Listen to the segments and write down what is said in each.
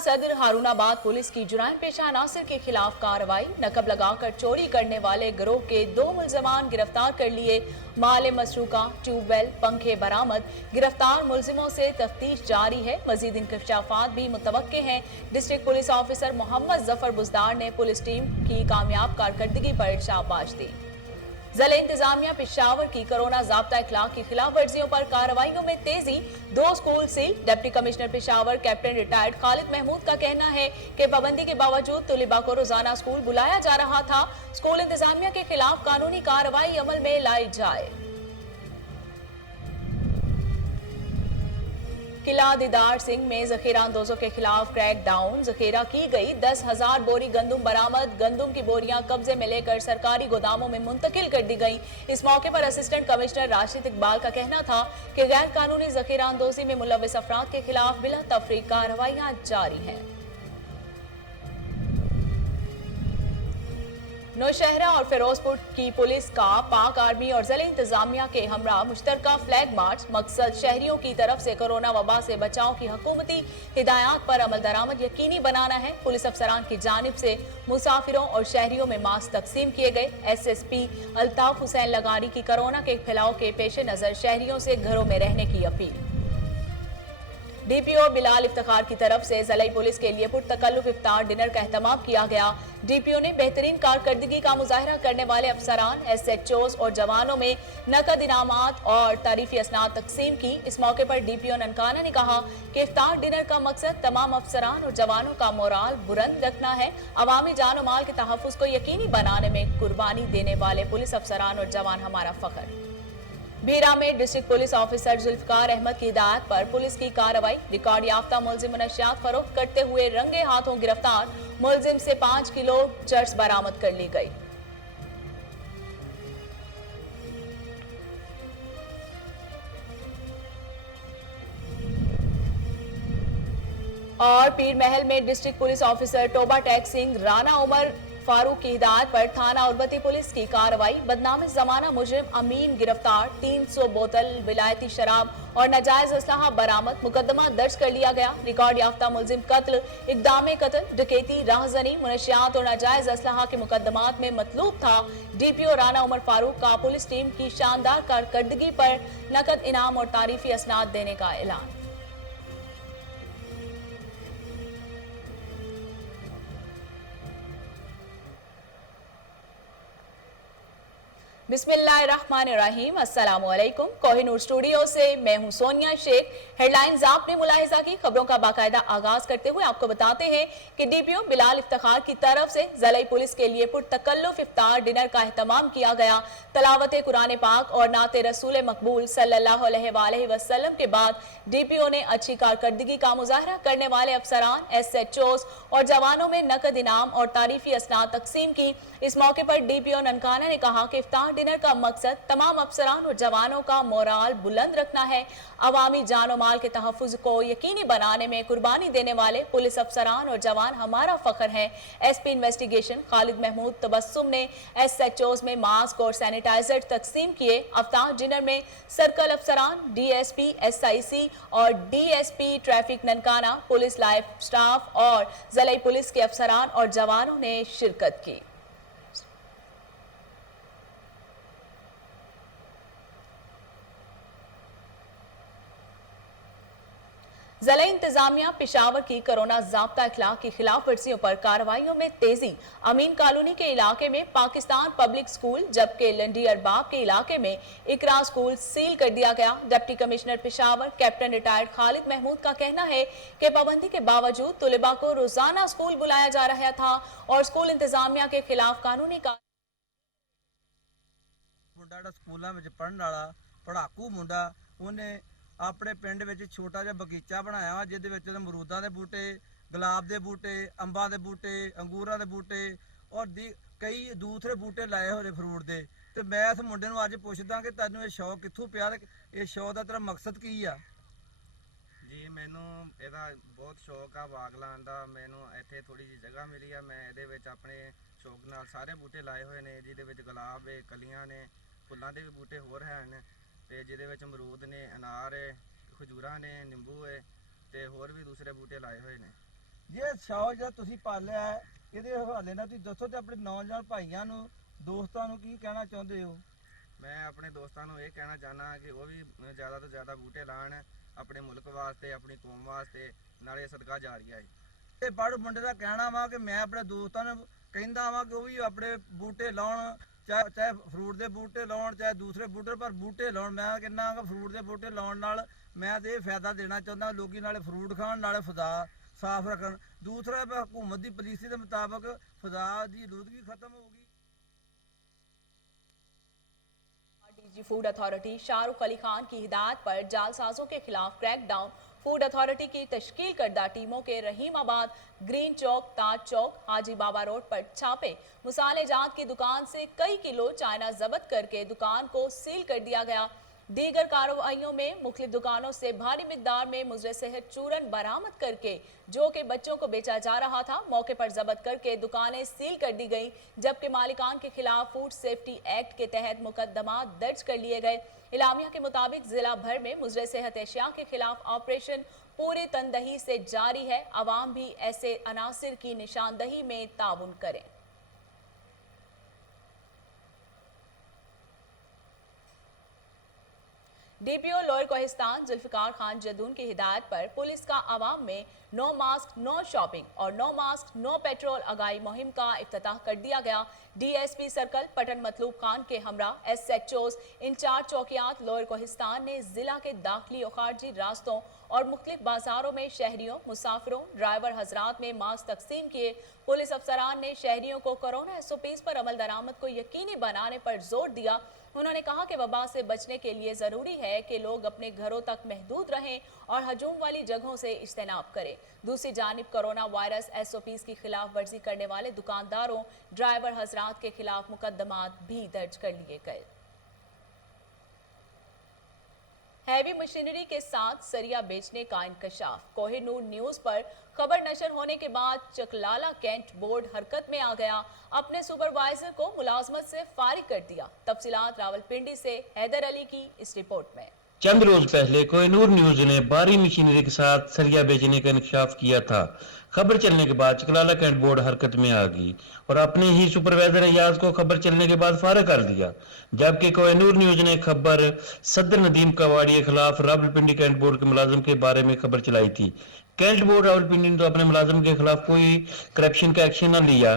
सदर हारूनाबाद पुलिस की जुराइम पेशा अनासर के खिलाफ कार्रवाई। नकब लगाकर चोरी करने वाले गिरोह के 2 मुलजमान गिरफ्तार कर लिए। माल मसरूका, ट्यूबवेल, पंखे बरामद। गिरफ्तार मुलजिमों से तफ्तीश जारी है। मजीद इंकशाफात भी मुतवक्के हैं। District police officer Mohammad Zafar Buzdar ने पुलिस टीम की कामयाब कारकर्दगी पर शाबाश दी। ज़िला इंतजामिया पेशावर की कोरोना ज़ाब्ता इखलाक की खिलाफ वर्जियों पर कार्रवाइयों में तेजी। 2 school seal. Deputy commissioner Peshawar captain retired Khalid Mahmood का कहना है कि पाबंदी के बावजूद तलिबा को रोजाना स्कूल बुलाया जा रहा था। स्कूल इंतजामिया के खिलाफ कानूनी कार्रवाई अमल में लाई जाए। किला दीदार सिंह में जखीरा अंदोजों के खिलाफ क्रैक डाउन। जखीरा की गई 10,000 बोरी गंदुम बरामद। गंदुम की बोरियां कब्जे में लेकर सरकारी गोदामों में मुंतकिल कर दी गई। इस मौके पर असिस्टेंट कमिश्नर राशिद इकबाल का कहना था कि गैर कानूनी जखीरा अंदोजी में मुलविस अफराद के खिलाफ बिला तफरीक कार्रवाइयां जारी हैं। नौशहरा और फिरोजपुर की पुलिस का पाक आर्मी और ज़िला इंतजामिया के हमरा मुश्तरका फ्लैग मार्च। मकसद शहरियों की तरफ से कोरोना वबा से बचाव की हुकूमती हिदायत पर अमल दरामद यकीनी बनाना है। पुलिस अफसरान की जानिब से मुसाफिरों और शहरियों में मास्क तकसीम किए गए। SSP अल्ताफ हुसैन लगारी की कोरोना के फैलाव के पेश नजर शहरियों से घरों में रहने की अपील। DPO बिलाल इफ्तिखार की तरफ से ज़िला पुलिस के लिए पुरतकल्लुफ इफ्तार डिनर का एहतमाम किया गया। DPO ने बेहतरीन कारकर्दगी का मुजाहरा करने वाले अफसरान, SHOs और जवानों में नकद इनामात और तारीफी असनाद तकसीम की। इस मौके पर DPO ननकाना ने कहा कि इफ्तार डिनर का मकसद तमाम अफसरान और जवानों का मोराल बुलंद रखना है। अवामी जान और माल के तहफ़्फ़ुज़ को यकीनी बनाने में कुर्बानी देने वाले पुलिस अफसरान और जवान हमारा फख्र। भीरा में district police officer Zulfiqar Ahmed की हिदायत पर पुलिस की कार्रवाई। रिकॉर्ड याफ्ता मुलजिम नशियात फरोख्त करते हुए रंगे हाथों गिरफ्तार। मुलजिम से 5 किलो चर्स बरामद कर ली गई। और पीर महल में district police officer Toba Tek Singh Rana Umar Farooq की हिदायत पर थाना उर्वती पुलिस की कार्रवाई। बदनाम जमाना मुजरिम अमीन गिरफ्तार। 300 बोतल विलायती शराब और नाजायज असलहा बरामद। मुकदमा दर्ज कर लिया गया। रिकॉर्ड याफ्ता मुलजिम कत्ल, इक़दाम कत्ल, डकैती, राहजनी, मुनशियात और नाजायज असलहा के मुकदमात में मतलूब था। DPO राना उमर फारूक का पुलिस टीम की शानदार कारकर्दगी पर नकद इनाम और तारीफी असनाद देने का ऐलान। बिस्मिल्लाहिर्रहमानिर्रहीम। अस्सलाम वालेकुम। कोहिनूर स्टूडियो से मैं हूं सोनिया शेख। हेडलाइंस आपने मुलाहिजा की। खबरों का बाकायदा आगाज करते हुए आपको बताते हैं कि DPO बिलाल इफ्तिखार की तरफ से ज़िला पुलिस के लिए पुरतकल्लुफ इफ्तार डिनर का एहतमाम किया गया। तलावत कुरान पाक और नाते रसूल मकबूल सल्लल्लाहु अलैहि वसल्लम के बाद DPO ने अच्छी कारकर्दगी का मुजाहरा करने वाले अफसरान, SHOs और जवानों में नकद इनाम और तारीफी असनाद तकसीम की। इस मौके पर DPO ननकाना ने कहा कि इफ्तार डिनर का मकसद तमाम अफसरान और जवानों का मोराल बुलंद रखना है। अवामी जान और माल के तहफ़्फ़ुज़ को यकीनी बनाने में कुर्बानी देने वाले पुलिस अफसरान और जवान हमारा फख्र हैं। SP इन्वेस्टिगेशन खालिद महमूद तबस्सुम ने SHOs में मास्क और सैनिटाइजर तकसीम किए। इफ्तार डिनर में सर्कल अफसरान, DSP, SIC और DSP traffic Nankana, police life staff और ज़िला पुलिस के अफसरान और जवानों ने शिरकत की। ज़िला इंतजामिया पेशावर की कोरोना ज़ाब्ता इखलाक की खिलाफ वर्जियों पर कार्रवाइयों में तेजी। अमीन कॉलोनी के इलाके में पाकिस्तान पब्लिक स्कूल जबकि लंडी अरबाब के इलाके में इकरा स्कूल सील कर दिया गया। Deputy commissioner Peshawar captain retired Khalid Mahmood का कहना है कि पाबंदी के बावजूद तलिबा को रोजाना स्कूल बुलाया जा रहा था और स्कूल इंतजामिया के खिलाफ कानूनी स्कूलों में पढ़ने वाला पढ़ाकू मुंडा उन्हें अपने पिंड में छोटा जिहा बगीचा बनाया वा जिहदे विच अमरूदां दे बूटे, गुलाब के बूटे, अंबां दे बूटे, अंगूरां दे बूटे और कई दूसरे बूटे लाए होए फ्रूट दे। ते मैं इस मुंडे नूं अज पुछदा कि तैनूं ये शौक कित्थों पिया ते इस शौक दा तेरा मकसद की आ? जी मैनू ਇਹਦਾ बहुत शौक आ बाग लाने का। मैनू इत्थे थोड़ी जी जगह मिली आ। मैं ਇਹਦੇ ਵਿੱਚ अपने शौक नाल सारे बूटे लाए हुए ने जिहदे ਵਿੱਚ गुलाब है, कलियां ने, फुल्लां दे भी बूटे होर हैन ते जिहदे ਵਿੱਚ अमरूद ने, अनार है, खजूरां ने, निंबू है ते होर भी दूसरे बूटे लाए हुए ने। ਜੇ ਸ਼ੌਕ ਜਿਹੜਾ ਤੁਸੀਂ ਪਾਲਿਆ ਹੈ, ਇਹਦੇ ਹਵਾਲੇ ਨਾਲ ਤੁਸੀਂ ਦੱਸੋ ਤੇ ਆਪਣੇ ਨੌਜਵਾਨ ਭਾਈਆਂ ਨੂੰ ਦੋਸਤਾਂ ਨੂੰ ਕੀ ਕਹਿਣਾ ਚਾਹੁੰਦੇ ਹੋ? ਮੈਂ ਆਪਣੇ ਦੋਸਤਾਂ ਨੂੰ ਇਹ ਕਹਿਣਾ ਚਾਹੁੰਦਾ ਕਿ ਉਹ ਵੀ ਜ਼ਿਆਦਾ ਤੋਂ ਜ਼ਿਆਦਾ ਬੂਟੇ ਲਾਉਣ ਆਪਣੇ ਮੁਲਕ ਵਾਸਤੇ, ਆਪਣੀ ਕੌਮ ਵਾਸਤੇ, ਨਾਲੇ ਸਦਕਾ ਜਾਰੀਆ ਹੈ। ਇਹ ਬੜ ਮੁੰਡੇ ਦਾ ਕਹਿਣਾ ਵਾ ਕਿ ਮੈਂ ਆਪਣੇ ਦੋਸਤਾਂ ਨੂੰ ਕਹਿੰਦਾ ਵਾ ਕਿ ਉਹ ਵੀ ਆਪਣੇ ਬੂਟੇ ਲਾਉਣ, ਚਾਹੇ ਫਰੂਟ ਦੇ ਬੂਟੇ ਲਾਉਣ, ਚਾਹੇ ਦੂਸਰੇ ਬੂਟੇ, ਪਰ ਬੂਟੇ ਲਾਉਣ। ਮੈਂ ਕਹਿੰਦਾ ਕਿ ਫਰੂਟ ਦੇ ਬੂਟੇ ਲਾਉਣ ਨਾਲ ਮੈਂ ਤੇ ਇਹ ਫਾਇਦਾ ਦੇਣਾ ਚਾਹੁੰਦਾ, ਲੋਕੀ ਨਾਲੇ ਫਰੂਟ ਖਾਣ, ਨਾਲੇ ਫਜ਼ਾ ਸਾਫ਼ ਰੱਖਣ। ਦੂਸਰਾ ਹਕੂਮਤ ਦੀ ਪਾਲਿਸੀ ਦੇ ਮੁਤਾਬਕ ਫਜ਼ਾ ਦੀ ਆਲੂਦਗੀ खत्म होगी। DG food authority Shahrukh Ali Khan की हिदायत पर जालसाजों के खिलाफ क्रैकडाउन। फूड अथॉरिटी की तश्कील करदा टीमों के रहीमाबाद, ग्रीन चौक, ताज चौक, हाजी बाबा रोड पर छापे। मुसाले जात की दुकान से कई किलो चाइना जब्त करके दुकान को सील कर दिया गया। दीगर कार्रवाइयों में मुख्तलिफ दुकानों से भारी मिकदार में मुज़र सेहत चूरन बरामद करके जो कि बच्चों को बेचा जा रहा था, मौके पर जब्त करके दुकानें सील कर दी गई, जबकि मालिकान के खिलाफ फूड सेफ्टी एक्ट के तहत मुकदमा दर्ज कर लिए गए। इलामिया के मुताबिक जिला भर में मुज़र सेहत एशिया के खिलाफ ऑपरेशन पूरी तनदही से जारी है। अवाम भी ऐसे अनासिर की निशानदही में ताउन करें। डीपीओ लोअर कोहिस्तान जुल्फिकार खान जदून की हिदायत पर पुलिस का आवाम में नो मास्क नो शॉपिंग और नो मास्क नो पेट्रोल आगाही मुहिम का इफ्तिताह कर दिया गया। डीएसपी सर्कल पटन मतलूब खान के हमरा एसएचओस इंचार्ज चौकियात लोअर कोहिस्तान ने जिला के दाखिली और खारजी रास्तों और मुख्तलिफ बाजारों में शहरियों, मुसाफिरों, ड्राइवर हजरात में मास्क तकसीम किए। पुलिस अफसरान ने शहरियों को कोरोना एसओपीज पर अमल दरामद को यकीनी बनाने पर जोर दिया। उन्होंने कहा कि वबा से बचने के लिए जरूरी है कि लोग अपने घरों तक महदूद रहें और हजूम वाली जगहों से इज्तनाब करें। दूसरी जानिब कोरोना वायरस एसओपीज की खिलाफ वर्जी करने वाले दुकानदारों, ड्राइवर हजरात के खिलाफ मुकदमात भी दर्ज कर लिए गए। हैवी मशीनरी के साथ सरिया बेचने का इंकशाफ। कोहिनूर न्यूज पर खबर नशर होने के बाद चकलाला कैंट बोर्ड हरकत में आ गया, अपने सुपरवाइजर को मुलाजमत से फारिग कर दिया। तफसीलात रावलपिंडी से हैदर अली की इस रिपोर्ट में। चंद रोज पहले कोहिनूर न्यूज ने भारी मशीनरी के साथ सरिया बेचने का इंकशाफ किया था। खबर चलने के बाद चकलाला कैंट बोर्ड हरकत में आ गई और अपने ही सुपरवाइजर अयाज को खबर चलने के बाद फारिग कर दिया, जबकि कोहिनूर न्यूज ने खबर सदर नदीम कवाड़ी के खिलाफ रावलपिंडी कैंट बोर्ड के मुलाजिम के बारे में खबर चलाई थी। कैंट बोर्ड रावलपिंडी ने तो अपने मुलाजिम के खिलाफ कोई करप्शन का एक्शन न लिया,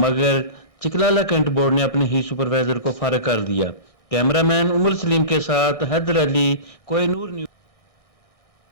मगर चकलाला कैंट बोर्ड ने अपने ही सुपरवाइजर को फारिग कर दिया। कैमरामैन उमर सलीम के साथ हैदर अली, कोहिनूर न्यूज।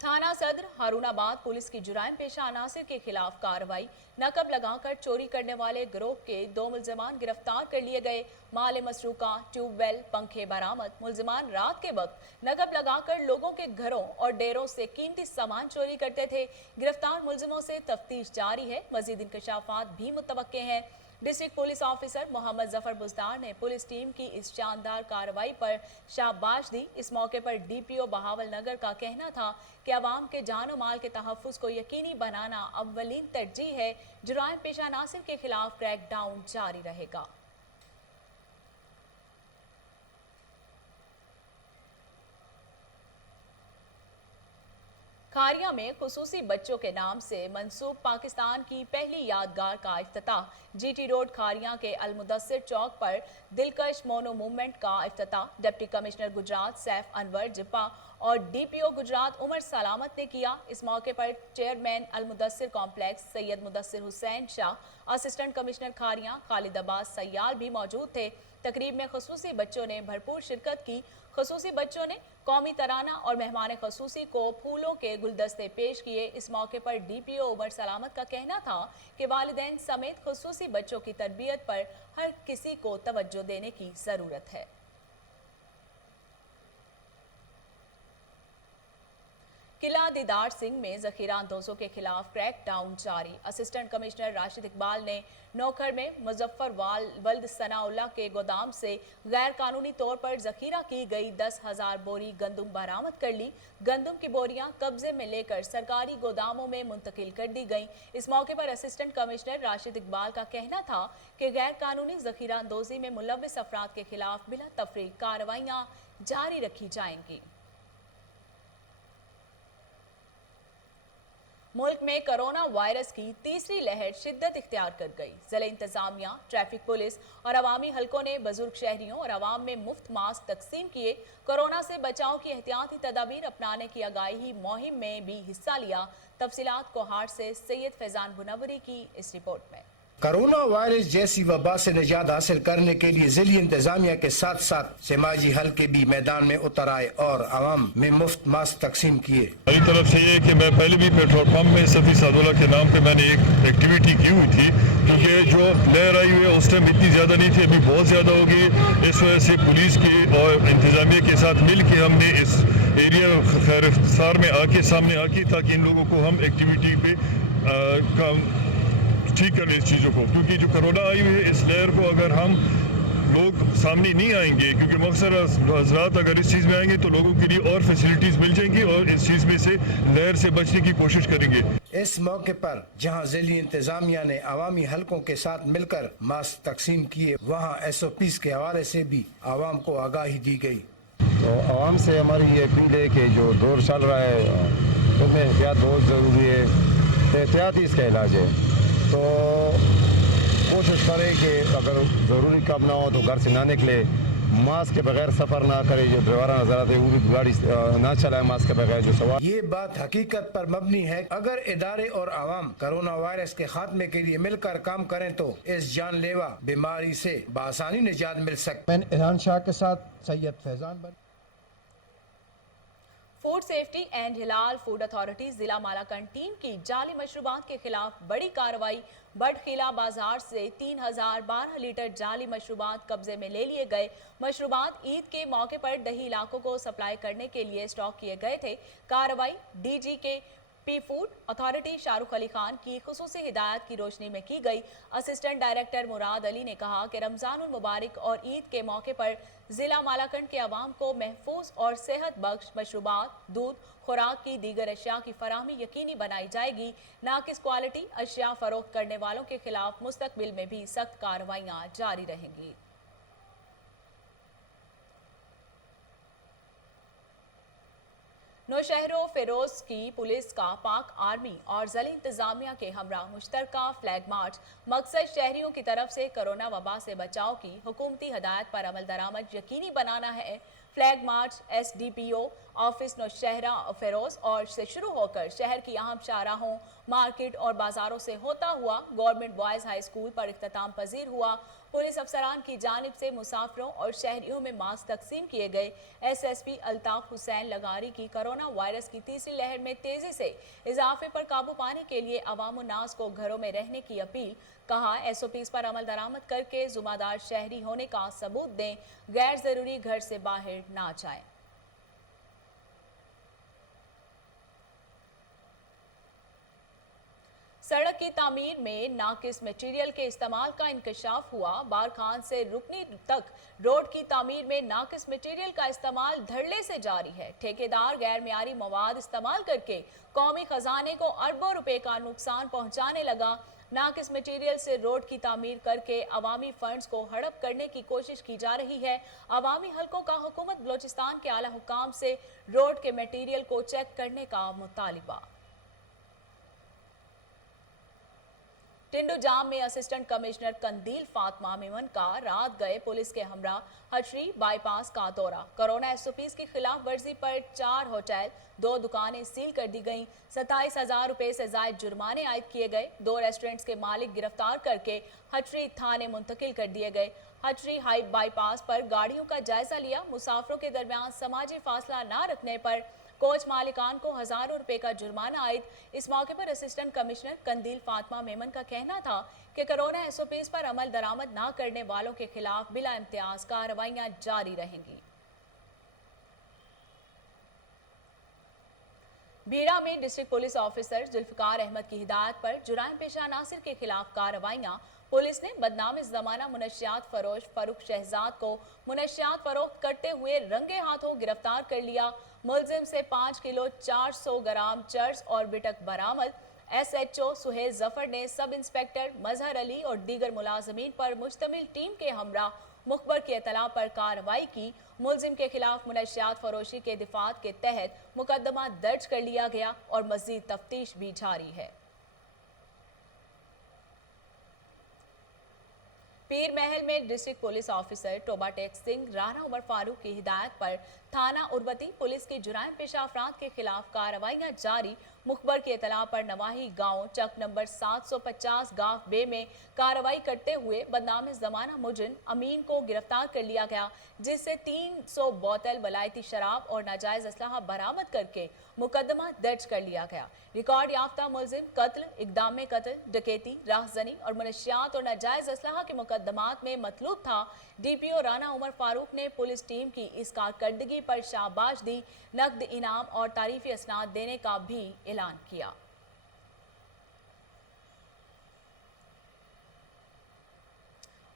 थाना सदर हारूनाबाद पुलिस की जुराइम पेशा अनासिर के खिलाफ कार्रवाई। नकब लगाकर चोरी करने वाले गिरोह के 2 मुलजमान गिरफ्तार कर लिए गए। माल मसरूका, ट्यूबवेल, पंखे बरामद। मुलजमान रात के वक्त नकब लगाकर लोगों के घरों और डेरों से कीमती सामान चोरी करते थे। गिरफ्तार मुलजिमों से तफ्तीश जारी है, मजीद इंकशाफात भी मुतवक्के हैं। District police officer Mohammad Zafar Buzdar ने पुलिस टीम की इस शानदार कार्रवाई पर शाबाश दी। इस मौके पर डीपीओ बहावल नगर का कहना था कि अवाम के जान और माल के तहफ़्फ़ुज़ को यकीनी बनाना अव्वलीन तरजीह है। जुराइम पेशा अनासिर के खिलाफ क्रैकडाउन जारी रहेगा। खारिया में खुसूसी बच्चों के नाम से मंसूब पाकिस्तान की पहली यादगार का इफ्तिताह। जीटी रोड खारिया के अलमुदस्सिर चौक पर दिलकश मोनो मूवमेंट का इफ्तिताह डिप्टी कमिश्नर गुजरात सैफ अनवर जिप्पा और डीपीओ गुजरात उमर सलामत ने किया। इस मौके पर chairman Almudassir complex Syed Mudassir Hussain Shah, assistant commissioner Kharian Khalid Abbas Sial भी मौजूद थे। तकरीब में खुसूसी बच्चों ने भरपूर शिरकत की। खुसूसी बच्चों ने कौमी तराना और मेहमान खुसूसी को फूलों के गुलदस्ते पेश किए। इस मौके पर डीपीओ उमर सलामत का कहना था कि वालिदैन समेत खुसूसी बच्चों की तरबियत पर हर किसी को तवज्जो देने की जरूरत है। किला दीदार सिंह में जखीरा अंदोजों के खिलाफ क्रैकडाउन जारी। असिस्टेंट कमिश्नर राशिद इकबाल ने नौखर में मुजफ्फर वल्द सनाउल्लाह के गोदाम से गैर कानूनी तौर पर जखीरा की गई 10,000 बोरी गंदुम बरामद कर ली। गंदुम की बोरियां कब्जे में लेकर सरकारी गोदामों में मुंतकिल कर दी गईं। इस मौके पर असिस्टेंट कमिश्नर राशिद इकबाल का कहना था कि गैर कानूनी जखीरा अंदोजी में मुलव्विस अफराद के खिलाफ बिला तफरीक कार्रवाइयां जारी रखी जाएंगी। मुल्क में कोरोना वायरस की तीसरी लहर शिद्दत इख्तियार कर गई। जिला इंतजामिया, ट्रैफिक पुलिस और अवामी हलकों ने बुजुर्ग शहरियों और अवाम में मुफ्त मास्क तकसीम किए। कोरोना से बचाव की एहतियाती तदाबीर अपनाने की आगाही मुहिम में भी हिस्सा लिया। तफसीलात कोहाट से सैयद फैजान मुनव्वरी की इस रिपोर्ट में। कोरोना वायरस जैसी वबा से निजात हासिल करने के लिए जिली इंतजामिया के साथ साथ समाजी हलके भी मैदान में उतर आए और आवाम में मुफ्त मास्क तकसीम किए। मेरी तरफ से ये कि मैं पहले भी पेट्रोल पंप में सफी सादुल्ला के नाम पे मैंने एक एक्टिविटी की हुई थी, क्योंकि जो लहर आई हुई है उस टाइम इतनी ज़्यादा नहीं थी, अभी बहुत ज़्यादा हो गई। इस वजह से पुलिस की और इंतजामिया के साथ मिल के हमने इस एरिया खैरफ्तार में आके सामने आके ताकि इन लोगों को हम एक्टिविटी पे ठीक करें इस चीज़ों को, क्योंकि जो कोरोना आई हुई है इस लहर को अगर हम लोग सामने नहीं आएंगे, क्योंकि मकसद हजरात अगर इस चीज़ में आएंगे तो लोगों के लिए और फैसिलिटीज़ मिल जाएंगी और इस चीज़ में से लहर से बचने की कोशिश करेंगे। इस मौके पर जहां जिली इंतजामिया ने अवामी हलकों के साथ मिलकर मास्क तकसीम किए, वहां SOPs के हवाले से भी आवाम को आगाही दी गई। तो आवाम से हमारी ये अपील है कि जो दौर चल रहा है उसमें एहतियात बहुत ज़रूरी है, एहतियात ही इसका इलाज है। तो कोशिश करें कि अगर ज़रूरी काम ना हो तो घर से ना निकले, मास्क के बगैर सफ़र ना करे, जो ड्राइवर नजर आते हैं वो भी गाड़ी ना चलाए मास्क के बगैर। जो सवाल ये बात हकीकत पर मबनी है। अगर इदारे और आवाम कोरोना वायरस के खात्मे के लिए मिलकर काम करें तो इस जानलेवा बीमारी से बआसानी निजात मिल सकती। मैं इरहान शाह के साथ Syed Faizan. Food safety and Hilal food authority जिला मालाकंड टीम की जाली मशरूबात के खिलाफ बड़ी कार्रवाई। बटखीला बाजार से 3012 लीटर जाली मशरूबात कब्जे में ले लिए गए। मशरूबात ईद के मौके पर दही इलाकों को सप्लाई करने के लिए स्टॉक किए गए थे। कार्रवाई DG के P food authority Shahrukh Ali Khan की खुसूसी हिदायत की रोशनी में की गई। असिस्टेंट डायरेक्टर मुराद अली ने कहा कि रमजानुल मुबारक और ईद के मौके पर जिला मालाकंड के अवाम को महफूज और सेहत बख्श मशरूबात, दूध, खुराक की दीगर अशिया की फराहमी यकीनी बनाई जाएगी। नाकिस क्वालिटी अशिया फरोख्त करने वालों के खिलाफ मुस्तकबिल में भी सख्त कार्रवाइयां जारी रहेंगी। नौशहरों फिरोज की पुलिस का पाक आर्मी और जिला इंतजामिया के हमरा मुश्तरका फ्लैग मार्च मकसद शहरियों की तरफ से कोरोना वबा से बचाव की हुकूमती हदायत पर अमल दरामद यकीनी बनाना है। Flag march SDPO office Naushahro Feroze और से शुरू होकर शहर की अहम शाहराहों, मार्केट और बाजारों से होता हुआ गवर्नमेंट बॉयज हाई स्कूल पर इख्तिताम पजीर हुआ। पुलिस अफसरान की जानिब से मुसाफिरों और शहरियों में मास्क तकसीम किए गए। SSP अल्ताफ हुसैन लगारी की कोरोना वायरस की तीसरी लहर में तेजी से इजाफे पर काबू पाने के लिए अवाम नास को घरों में रहने की अपील। कहा SOPs पर अमल दरामद करके जुम्मेदार शहरी होने का सबूत दें, गैर जरूरी घर से बाहर ना जाएं। सड़क की तामीर में नाकिस मटेरियल के इस्तेमाल का इंकशाफ हुआ। बारखान से रुकनी तक रोड की तामीर में नाकिस मटेरियल का इस्तेमाल धड़ल्ले से जारी है। ठेकेदार गैर मियारी मवाद इस्तेमाल करके कौमी खजाने को अरबों रुपए का नुकसान पहुंचाने लगा। नाकिस मटेरियल से रोड की तामीर करके अवामी फंड्स को हड़प करने की कोशिश की जा रही है। अवामी हलकों का हुकूमत बलोचिस्तान के आला हुकाम से रोड के मटेरियल को चेक करने का मुतालिबा। टिंडू जाम में असिस्टेंट कमिश्नर कंदील फातिमा मेमन का रात गए पुलिस के हमरा हटरी बाईपास का दौरा। कोरोना SOPs की खिलाफ वर्जी पर 4 होटल, 2 दुकानें सील कर दी गईं। 27,000 रुपए से जायद जुर्माने आयद किए गए। 2 रेस्टोरेंट्स के मालिक गिरफ्तार करके हटरी थाने मुंतकिल कर दिए गए। हटरी हाई बाईपास पर गाड़ियों का जायजा लिया। मुसाफिरों के दरमियान समाजी फासला न रखने पर कोच मालिकान को हजारों रुपए का जुर्माना आयद। इस मौके पर असिस्टेंट कमिश्नर कंदील फातिमा मेमन का कहना था कि कोरोना SOPs पर अमल दरामद न करने वालों के खिलाफ बिला इम्तियाज कार्रवाइयां जारी रहेंगी। बीड़ा में district police officer Zulfiqar Ahmed की हिदायत पर जुराइम पेशा नासिर के खिलाफ कार्रवाइयां। पुलिस ने बदनाम जमाना मुनशियात फरोश फारूक शहजाद को मुनशियात फरोख्त करते हुए रंगे हाथों गिरफ्तार कर लिया। मुलजिम से 5 किलो 400 ग्राम चर्स और बिटक बरामद। SHO सुहेल जफर ने सब इंस्पेक्टर मजहर अली और दीगर मुलाजमीन पर मुश्तमिल टीम के हमरा मुखबर की इतला पर कार्रवाई की। मुलजिम के खिलाफ मुनशियात फरोशी के दिफात के तहत मुकदमा दर्ज कर लिया गया और मजीद तफ्तीश भी जारी है। पीर महल में district police officer Toba Tek Singh Rana Umar Farooq की हिदायत पर थाना उर्वती पुलिस की जुराइम पेशा अफराद के खिलाफ कार्रवाइयां जारी। मुखबर की इतला पर नवाही गांव चक नंबर 750 गांव बे में कार्रवाई करते हुए बदनाम जमाना मुजरिम अमीन को गिरफ्तार कर लिया गया, जिससे 300 बोतल वलायती शराब और नाजायज असलहा बरामद करके मुकदमा दर्ज कर लिया गया। रिकॉर्ड याफ्ता मुलजिम कत्ल, इकदाम में कत्ल, डकैती, राहजनी और मुनशियात और नाजायज असलहा के मुकदमात में मतलूब था। डीपीओ राणा उमर फारूक ने पुलिस टीम की इस कारकर्दगी पर शाबाश दी, नकद इनाम और तारीफी असनाद देने का भी ऐलान किया।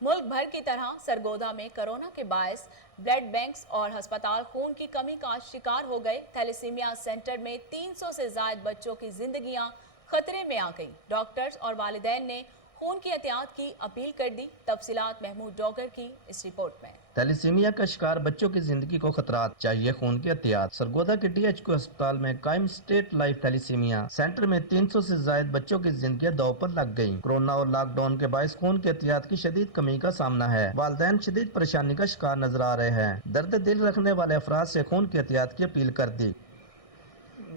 मुल्क भर की तरह सरगोधा में कोरोना के बायस ब्लड बैंक्स और अस्पताल खून की कमी का शिकार हो गए। थैलेसीमिया सेंटर में 300 से ज्यादा बच्चों की जिंदगियां खतरे में आ गई। डॉक्टर्स और वालिदैन ने खून की एहतियात की अपील कर दी। तफसीलात महमूद डॉगर की इस रिपोर्ट में। थैलेसीमिया का शिकार बच्चों की जिंदगी को खतरात, चाहिए खून की एहतियात। सरगोधा के DHQ अस्पताल में कायम स्टेट लाइफ थैलेसीमिया सेंटर में 300 से ज्यादा बच्चों की जिंदगियां दांव पर लग गयी। कोरोना और लॉकडाउन के बायस खून की एहतियात की शदीद कमी का सामना है। वालिदैन शदीद परेशानी का शिकार नजर आ रहे हैं। दर्द दिल रखने वाले अफराद से खून की एहतियात की अपील कर दी।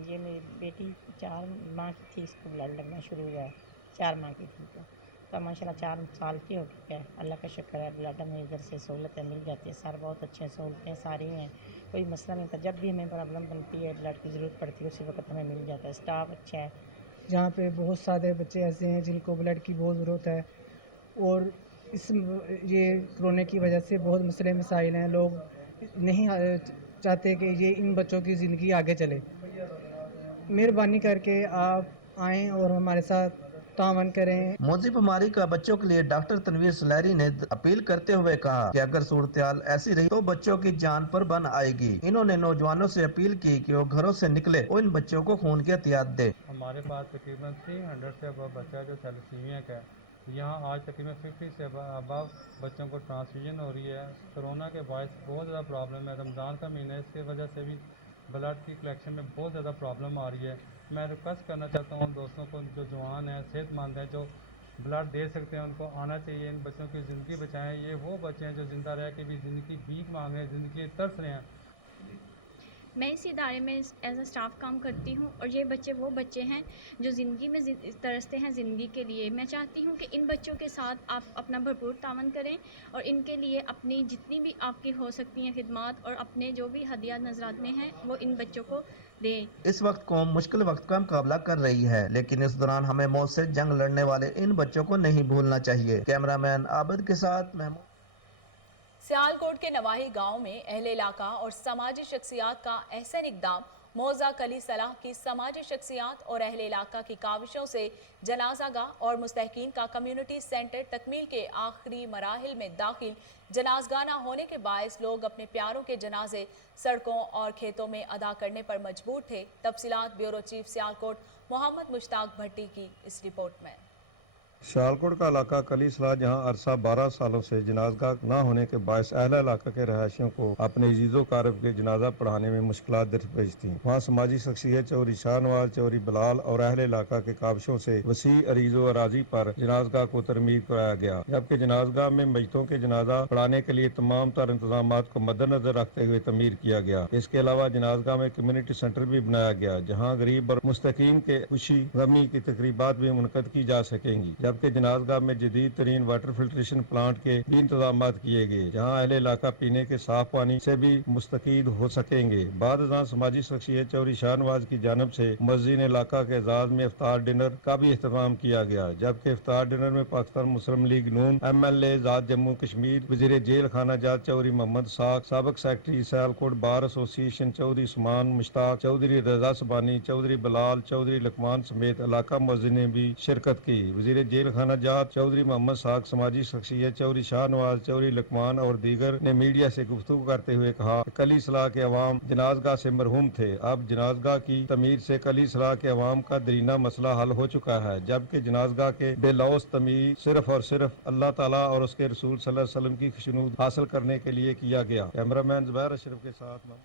ये मेरी बेटी 4 माह की थी, इसको ब्लड लगना शुरू हुआ। 4 माह की थी तो माशाल्लाह 4 साल की हो गई है। अल्लाह का शुक्र है, ब्लड में इधर से सहूलतें मिल जाती है। सर बहुत अच्छे सहूलतें सारी हैं, कोई मसला नहीं था। जब भी हमें प्रॉब्लम बनती है, ब्लड की ज़रूरत पड़ती है, उसी वक्त हमें मिल जाता है। स्टाफ अच्छा है। जहाँ पे बहुत सारे बच्चे ऐसे हैं जिनको ब्लड की बहुत ज़रूरत है और ये कोरोना की वजह से बहुत मसले मसाइल हैं। लोग नहीं चाहते कि ये इन बच्चों की ज़िंदगी आगे चले। मेहरबानी करके आप आएँ और हमारे साथ तावन करें। मौजी बीमारी का बच्चों के लिए डॉक्टर तनवीर सुलैरी ने अपील करते हुए कहा कि अगर सूरत-ए-हाल ऐसी रही तो बच्चों की जान पर बन आएगी। इन्होंने नौजवानों से अपील की कि वो घरों से निकले और इन बच्चों को खून की एहतियात दे। हमारे पास तकरीबन 300 से अबव बच्चा जो थैलेसीमिया का है। यहाँ आज तकरीबन 50 से अबव बच्चों को ट्रांसफ्यूजन हो रही है। कोरोना के बायस बहुत ज़्यादा प्रॉब्लम है। रमज़ान का महीना है, इसकी वजह से भी ब्लड की कलेक्शन में बहुत ज़्यादा प्रॉब्लम आ रही है। मैं रिक्वेस्ट करना चाहता हूँ दोस्तों को, जो जवान हैं, सेहतमंद हैं, जो ब्लड दे सकते हैं, उनको आना चाहिए। इन बच्चों की ज़िंदगी बचाएं। ये वो बच्चे हैं जो ज़िंदा रह के भी ज़िंदगी भीख मांग रहे हैं, ज़िंदगी तरस रहे हैं। मैं इस इदारे में एज अ स्टाफ काम करती हूँ और ये बच्चे वो बच्चे हैं जो ज़िंदगी में तरसते हैं ज़िंदगी के लिए। मैं चाहती हूँ कि इन बच्चों के साथ आप अपना भरपूर तावन करें और इनके लिए अपनी जितनी भी आपकी हो सकती हैं खिदमात और अपने जो भी हदियात नजरात में हैं वो इन बच्चों को दें। इस वक्त कौम मुश्किल वक्त का मुकाबला कर रही है, लेकिन इस दौरान हमें मौत से जंग लड़ने वाले इन बच्चों को नहीं भूलना चाहिए। कैमरामैन आबिद के साथ महमूद। सियालकोट के नवाही गांव में अहले इलाका और समाजी शख्सियात का एहसन इकदाम। मौजा कली सलाह की समाजी शख्सियात और अहले इलाका की काविशों से जनाजा गाह और मुस्तहकीन का कम्युनिटी सेंटर तकमील के आखिरी मराहिल में दाखिल। जनाजगा न होने के बायस लोग अपने प्यारों के जनाजे सड़कों और खेतों में अदा करने पर मजबूर थे। तफसीलात ब्यूरो चीफ सियालकोट मोहम्मद मुश्ताक भट्टी की इस रिपोर्ट में। सियालकोट का इलाका कली सलाह जहाँ अरसा 12 सालों से जनाजगा न होने के बायस अहले इलाका के रहायशियों को अपने अजीज़ो कारब के जनाजा पढ़ाने में मुश्किलात दरपेश थी। वहाँ समाजी शख्सियत चौधरी शाहनवाज, चौधरी बिलाल और अहले इलाका के काबिशों से वसी अरीज़ो अराजी पर जनाजगा को तरमीम कराया गया, जबकि जनाजगा में मैयतों के जनाजा पढ़ाने के लिए तमाम तर इंतजाम को मद्देनजर रखते हुए तमीर किया गया। इसके अलावा जनाजगा में कम्युनिटी सेंटर भी बनाया गया, जहाँ गरीब और मुस्तकीन के खुशी गमी की तकरीबात भी मुनक़द की जा सकेंगी, जबकि जनाजगाह में जदीद तरीन वाटर फिल्ट्रेशन प्लांट के भी इंतजाम किए गए, जहाँ अहले इलाका पीने के साफ पानी से भी मुस्तकीद हो सकेंगे। बाद समाजी शख्सियत चौधरी शाहनवाज की जानब से मस्जिद इलाका के एजाज में इफ्तार डिनर का भी अहतमाम किया गया, जबकि इफ्तार डिनर में पाकिस्तान मुस्लिम लीग नून MLA आजाद जम्मू कश्मीर, वजीर जेल खाना जात चौधरी मोहम्मद साक, साबिक secretary Sialkot bar association Chaudhry Usman Mushtaq, Chaudhry Raza Sabani, Chaudhry Bilal, Chaudhry Luqman समेत इलाका मुअज्जिन ने भी शिरकत की। वजीर जेल खाना जात चौधरी मोहम्मद साग समाजी शख्सियत चौधरी शाह नवाज चौधरी लकमान और दीगर ने मीडिया से गुफ्तगू करते हुए कहा कली सलाह के अवाम जनाजगाह से मरहूम थे। अब जनाजगाह की तमीर से कली सलाह के अवाम का दरीना मसला हल हो चुका है, जबकि जनाजगाह के बेलौस तमीर सिर्फ और सिर्फ अल्लाह ताला और उसके रसूल सल्लल्लाहु अलैहि वसल्लम की खुशनूद हासिल करने के लिए किया गया। कैमरामैन जुबैर अशरफ के साथ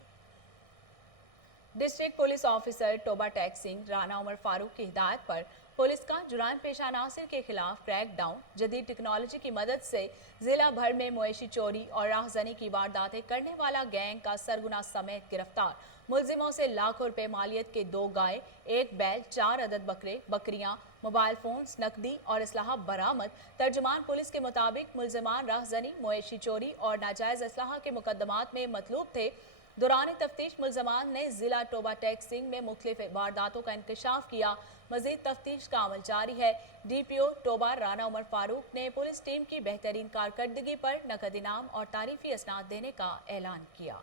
डिस्ट्रिक्ट पुलिस ऑफिसर टोबा टैक सिंह राना उमर फारूक की हिदायत पर पुलिस का जुरान पेशा नासिर के खिलाफ क्रैक डाउन जदीद टेक्नोलॉजी की मदद से जिला भर में मवेशी चोरी और राहजनी की वारदातें करने वाला गैंग का सरगुना समेत गिरफ्तार। मुलजिमों से लाखों रुपए मालियत के 2 गाय, 1 बैल, 4 अदद बकरे, बकरियां, मोबाइल फोन्स, नकदी और इसलाहा बरामद। तर्जुमान पुलिस के मुताबिक मुलजिमान राहजनी, मवेशी चोरी और नाजायज इसलाहा के मुकदमात में मतलूब थे। दौरान तफ्तीश मुलजमान ने जिला टोबा टैक सिंह में मुख्तलिफ वारदातों का इंकशाफ किया। मजीद तफ्तीश का अमल जारी है। DPO टोबा राना उमर फारूक ने पुलिस टीम की बेहतरीन कारकर्दगी पर नकद इनाम और तारीफी असनाद देने का ऐलान किया।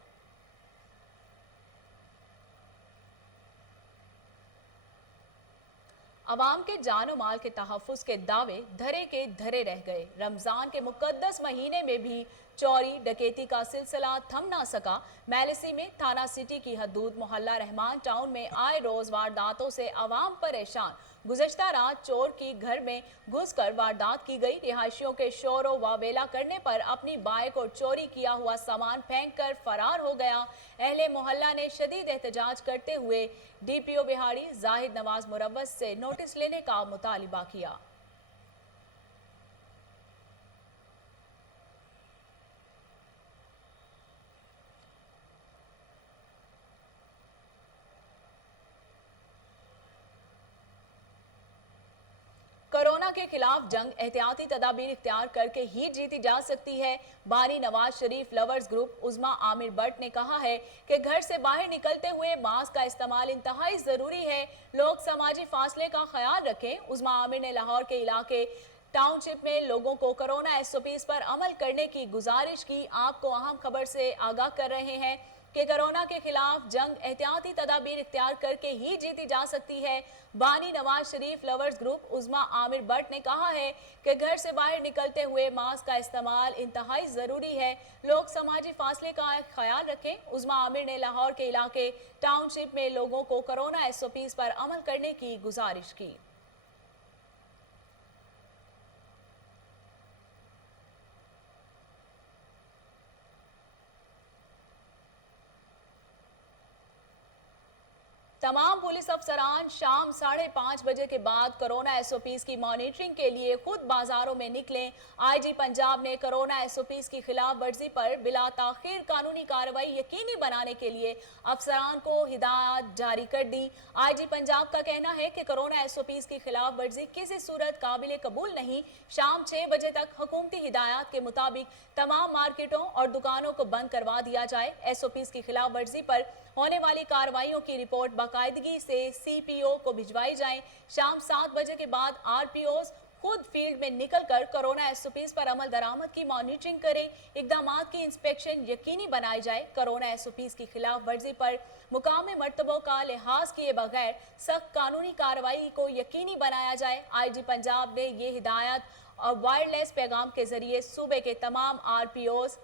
अवाम के जानो माल के तहफ़्फ़ुज़ के दावे धरे के धरे रह गए। रमज़ान के मुक़द्दस महीने में भी चोरी डकैती का सिलसिला थम ना सका। मैलिसी में थाना सिटी की हदूद मोहल्ला रहमान टाउन में आए रोज वारदातों से अवाम परेशान। गुज़श्ता रात चोर की घर में घुसकर वारदात की गई। रिहायशियों के शोर व वावेला करने पर अपनी बाइक और चोरी किया हुआ सामान फेंक कर फरार हो गया। अहले मोहल्ला ने शदीद एहतजाज करते हुए DPO बिहाड़ी जाहिद नवाज मुरव्वस से नोटिस लेने का मुतालिबा किया। कोरोना के खिलाफ जंग एहतियाती तदाबीर इख्तियार करके ही जीती जा सकती है। बानी नवाज शरीफ लवर्स ग्रुप उज़्मा आमिर बट ने कहा है कि घर से बाहर निकलते हुए मास्क का इस्तेमाल इंतहाई जरूरी है। लोग समाजी फासले का ख्याल रखें। उज़्मा आमिर ने लाहौर के इलाके टाउनशिप में लोगों को कोरोना SOPs पर अमल करने की गुजारिश की। आपको अहम खबर से आगाह कर रहे हैं कि कोरोना के खिलाफ जंग एहतियाती तदाबीर इख्तियार करके ही जीती जा सकती है। बानी नवाज शरीफ लवर्स ग्रुप उज़्मा आमिर बट ने कहा है कि घर से बाहर निकलते हुए मास्क का इस्तेमाल इंतहाई ज़रूरी है। लोग समाजी फासले का ख्याल रखें। उज़्मा आमिर ने लाहौर के इलाके टाउनशिप में लोगों को कोरोना SOPs पर अमल करने की गुजारिश की। तमाम पुलिस अफसरान शाम 5:30 बजे के बाद कोरोना SOPs की मॉनिटरिंग के लिए खुद बाजारों में निकलें। IG पंजाब ने कोरोना SOPs की खिलाफ वर्जी पर बिला ताखीर कानूनी कार्रवाई यकीनी बनाने के लिए अफसरान को हिदायत जारी कर दी। IG पंजाब का कहना है कि कोरोना SOPs की खिलाफ वर्जी किसी सूरत काबिल कबूल नहीं। शाम 6 बजे तक हुकूमती हिदायत के मुताबिक तमाम मार्केटों और दुकानों को बंद करवा दिया जाए। SOPs की खिलाफ वर्जी पर होने वाली कार्रवाइयों की रिपोर्ट बाकायदगी से CPO को भिजवाई जाए। शाम 7 बजे के बाद RPOs खुद फील्ड में निकलकर कोरोना SOPs पर अमल दरामद की मॉनिटरिंग करें। इक़दामात की इंस्पेक्शन यकीनी बनाई जाए। कोरोना SOPs की खिलाफ वर्जी पर मुकामी मर्तबों का लिहाज किए बगैर सख्त कानूनी कार्रवाई को यकीनी बनाया जाए। IG पंजाब ने ये हिदायत और वायरलेस पैगाम के जरिए सूबे के तमाम RPOs,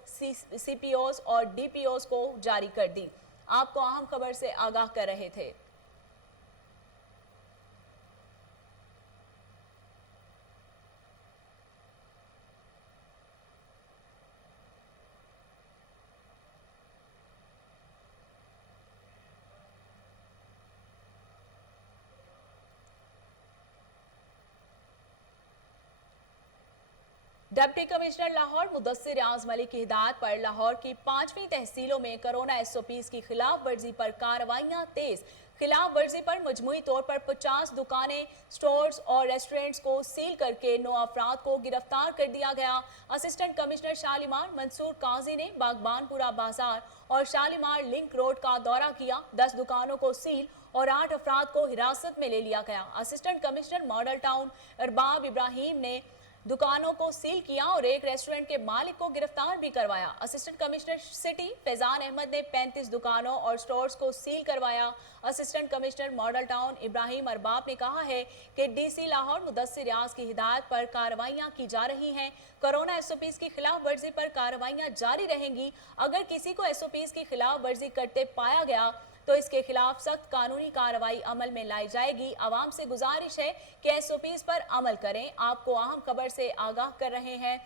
CPOs और DPOs को जारी कर दी। आपको अहम खबर से आगाह कर रहे थे। डिप्टी कमिश्नर लाहौर मुदस्सिर आज़म अली की हिदायत पर लाहौर की 5वीं तहसीलों में कोरोना SOPs की खिलाफ वर्जी पर कार्रवाइयां तेज। खिलाफ वर्जी पर मजमूई तौर पर 50 दुकानें, स्टोर्स और रेस्टोरेंट्स को सील करके 9 अफराद को गिरफ्तार कर दिया गया। असिस्टेंट कमिश्नर शालीमार मंसूर काजी ने बागबानपुरा बाजार और शालीमार लिंक रोड का दौरा किया। 10 दुकानों को सील और 8 अफराद को हिरासत में ले लिया गया। Assistant commissioner model town Arbab Ibrahim ने दुकानों को सील किया और एक रेस्टोरेंट के मालिक को गिरफ्तार भी करवाया। Assistant commissioner city Faizan Ahmed ने 35 दुकानों और स्टोर्स को सील करवाया। Assistant commissioner model town Ibrahim Arbab ने कहा है कि डीसी लाहौर मुदस्सिर रियाज की हिदायत पर कार्रवाइयां की जा रही हैं। कोरोना एसओपीज की खिलाफ वर्जी पर कार्रवाइयां जारी रहेंगी। अगर किसी को एसओपीज की खिलाफ वर्जी करते पाया गया तो इसके खिलाफ सख्त कानूनी कार्रवाई अमल में लाई जाएगी। आवाम से गुजारिश है कि एसओपीज पर अमल करें। आपको अहम खबर से आगाह कर रहे हैं।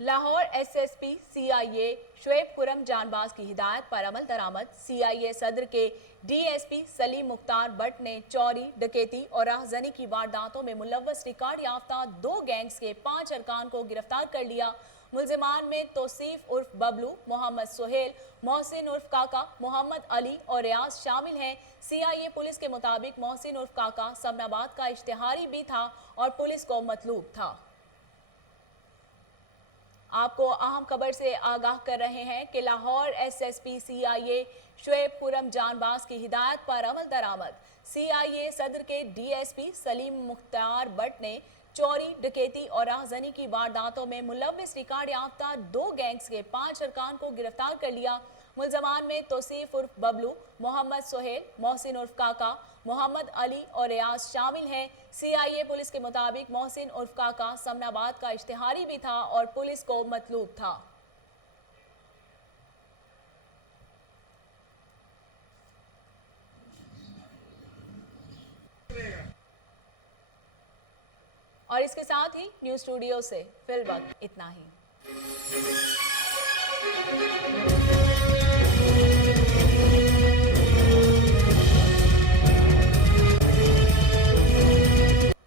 लाहौर एसएसपी सीआईए शुएब खुरम जानबाज की हिदायत पर अमल दरामद। सीआईए सदर के डीएसपी सलीम मुख्तार बट ने चोरी, डकैती और राहजनी की वारदातों में मुलव्वस रिकॉर्ड याफ्ता 2 गैंग्स के 5 अरकान को गिरफ्तार कर लिया। मुलजिमान में तौसीफ उर्फ बबलू, मोहम्मद सुहेल, मोहसिन उर्फ काका, मोहम्मद अली और रियाज शामिल हैं। सीआईए पुलिस के मुताबिक मोहसिन उर्फ काका समनाबाद का इश्तिहारी भी था और पुलिस को मतलूब था। आपको अहम खबर से आगाह कर रहे हैं कि लाहौर एसएसपी सीआईए शुएब खुरम जानबाज की हिदायत पर अमल दरामद। सीआईए सदर के डीएसपी सलीम मुख्तार बट ने चोरी, डकैती और राहजनी की वारदातों में मुलव्वस रिकॉर्ड याफ्ता 2 गैंग्स के 5 अरकान को गिरफ्तार कर लिया। मुलजमान में तौसीफ उर्फ बबलू, मोहम्मद सुहेल, मोहसिन उर्फ काका, मोहम्मद अली और रियाज शामिल हैं। सीआईए पुलिस के मुताबिक मोहसिन उर्फ काका समनाबाद का इश्तिहारी भी था और पुलिस को मतलूब था। और इसके साथ ही न्यूज़ स्टूडियो से फिलहाल इतना ही।